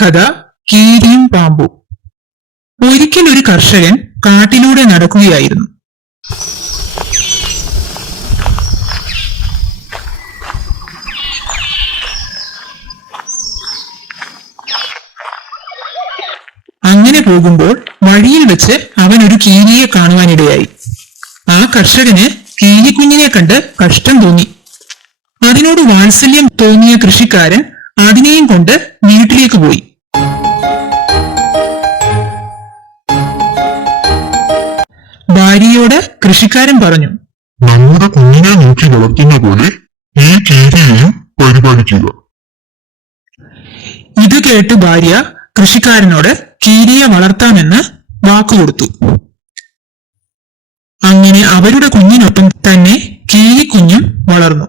കഥ കീരിയും പാമ്പും. ഒരിക്കൽ ഒരു കർഷകൻ കാട്ടിലൂടെ നടക്കുകയായിരുന്നു. അങ്ങനെ പോകുമ്പോൾ വഴിയിൽ വെച്ച് അവൻ ഒരു കീരിയെ കാണുവാനിടയായി. ആ കർഷകന് കീരിക്കുഞ്ഞിനെ കണ്ട് കഷ്ടം തോന്നി. അതിനോട് വാത്സല്യം തോന്നിയ കൃഷിക്കാരൻ അതിനെയും കൊണ്ട് വീട്ടിലേക്ക് പോയി. ഭാര്യയോട് കൃഷിക്കാരൻ പറഞ്ഞു, നമ്മുടെ കുഞ്ഞിനെ നോക്കി വളർത്തുന്ന പോലെ ഈ കീരിയെയും പരിപാലിക്കുക. ഇത് കേട്ട് ഭാര്യ കൃഷിക്കാരനോട് കീരിയെ വളർത്താമെന്ന് വാക്കുകൊടുത്തു. അങ്ങനെ അവരുടെ കുഞ്ഞിനൊപ്പം തന്നെ കീരിക്കുഞ്ഞും വളർന്നു.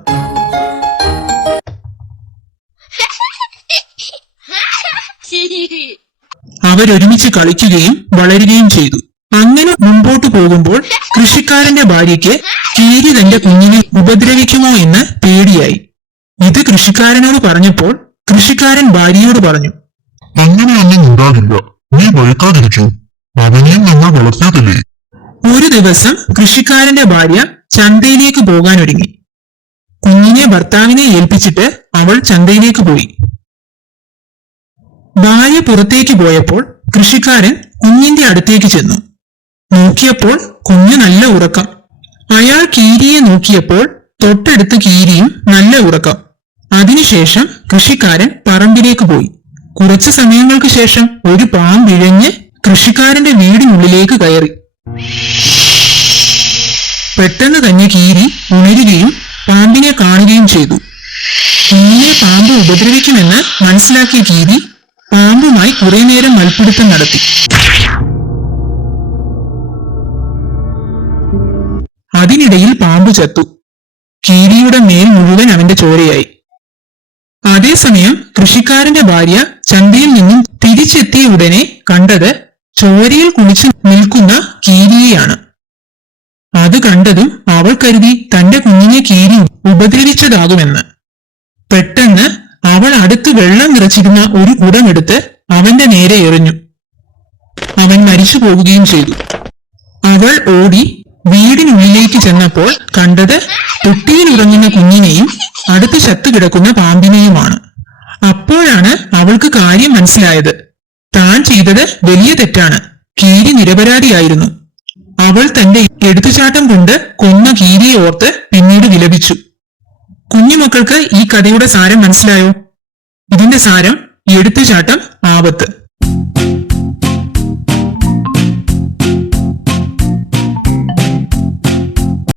അവരൊരുമിച്ച് കളിക്കുകയും വളരുകയും ചെയ്തു. അങ്ങനെ മുമ്പോട്ട് പോകുമ്പോൾ കൃഷിക്കാരന്റെ ഭാര്യയ്ക്ക് കീരി തന്റെ കുഞ്ഞിനെ ഉപദ്രവിക്കുമോ എന്ന് പേടിയായി. ഇത് കൃഷിക്കാരനോട് പറഞ്ഞപ്പോൾ കൃഷിക്കാരൻ ഭാര്യയോട് പറഞ്ഞു, അങ്ങനെയൊന്നും ഉണ്ടാകില്ല, നീ ഭയക്കാതിരിക്കൂ, അവനെയും നമ്മൾ വളർത്തിയതല്ലേ. ഒരു ദിവസം കൃഷിക്കാരന്റെ ഭാര്യ ചന്തയിലേക്ക് പോകാൻ ഒരുങ്ങി. കുഞ്ഞിനെ ഭർത്താവിനെ ഏൽപ്പിച്ചിട്ട് അവൾ ചന്തയിലേക്ക് പോയി. ഭാര്യ പുറത്തേക്ക് പോയപ്പോൾ കൃഷിക്കാരൻ കുഞ്ഞിന്റെ അടുത്തേക്ക് ചെന്നു. നോക്കിയപ്പോൾ കുഞ്ഞ് നല്ല ഉറക്കം. അയാൾ കീരിയെ നോക്കിയപ്പോൾ തൊട്ടടുത്ത് കീരിയും നല്ല ഉറക്കം. അതിനുശേഷം കൃഷിക്കാരൻ പറമ്പിലേക്ക് പോയി. കുറച്ചു സമയങ്ങൾക്ക് ശേഷം ഒരു പാമ്പിഴഞ്ഞ് കൃഷിക്കാരന്റെ വീടിനുള്ളിലേക്ക് കയറി. പെട്ടെന്ന് തന്നെ കീരി ഉണരുകയും പാമ്പിനെ കാണുകയും ചെയ്തു. കുഞ്ഞിനെ പാമ്പ് ഉപദ്രവിക്കുമെന്ന് മനസ്സിലാക്കിയ കീരി പാമ്പുമായി കുറെ നേരം മൽപ്പിടുത്തം നടത്തി. അതിനിടയിൽ പാമ്പ് ചത്തു. കീരിയുടെ മേൽ മുഴുവൻ അവന്റെ ചോരയായി. അതേസമയം കൃഷിക്കാരന്റെ ഭാര്യ ചന്തയിൽ നിന്നും തിരിച്ചെത്തിയ ഉടനെ കണ്ടത് ചോരയിൽ കുളിച്ചു നിൽക്കുന്ന കീരിയെയാണ്. അത് കണ്ടതും അവൾ കരുതി തന്റെ കുഞ്ഞിനെ കീരി ഉപദ്രവിച്ചതാകുമെന്ന്. പെട്ടെന്ന് അവൾ അടുത്ത് വെള്ളം നിറച്ചിരുന്ന ഒരു കുടമെടുത്ത് അവന്റെ നേരെ എറിഞ്ഞു. അവൻ മരിച്ചു പോകുകയും ചെയ്തു. അവൾ ഓടി വീടിനുള്ളിലേക്ക് ചെന്നപ്പോൾ കണ്ടത് തൊട്ടിയിൽ ഉറങ്ങുന്ന കുഞ്ഞിനെയും അടുത്ത് ചത്തുകിടക്കുന്ന പാമ്പിനെയുമാണ്. അപ്പോഴാണ് അവൾക്ക് കാര്യം മനസ്സിലായത്. താൻ ചെയ്തത് വലിയ തെറ്റാണ്. കീരി നിരപരാധിയായിരുന്നു. അവൾ തന്റെ എടുത്തുചാട്ടം കൊണ്ട് കൊന്ന കീരിയെ ഓർത്ത് പിന്നീട് വിലപിച്ചു. കുഞ്ഞുമക്കൾക്ക് ഈ കഥയുടെ സാരം മനസ്സിലായോ? ഇതിന്റെ സാരം എടുത്തുചാട്ടം ആപത്ത്.